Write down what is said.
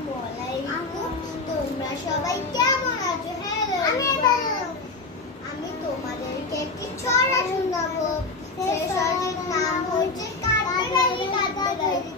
আসসালামু আলাইকুম। তোমরা সবাই কেমন আছো? হ্যালো, আমি তোমাদেরকে একটি ছড়া শোনাবো। সেই ছড়াটির নাম হচ্ছে কাঁদবে ডালি কাঁদবে ডালি।